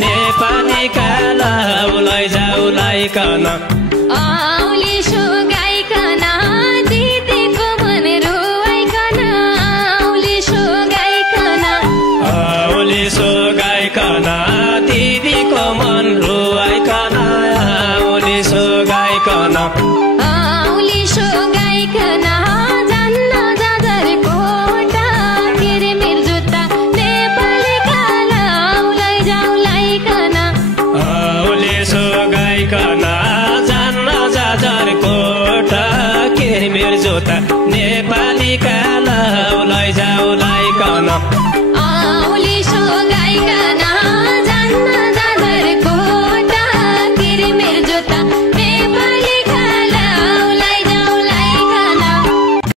नेपाली काला लैजाऊ lichen Auli so गाइकन दिदीको मन रुवाइकन औली सो गाइकन औली सो गाइकन दिदीको मन रुवाइकन औली सो गाइकन औली सो गाइकन जान्न जादर कोटा केरे मेर जुत्ता नेपाली काला लैजाऊ लाइकन औली सो गाइकन जान्न जादर कोटा केरे मेर जुत्ता नेपाली काला लैजाऊ लाइकन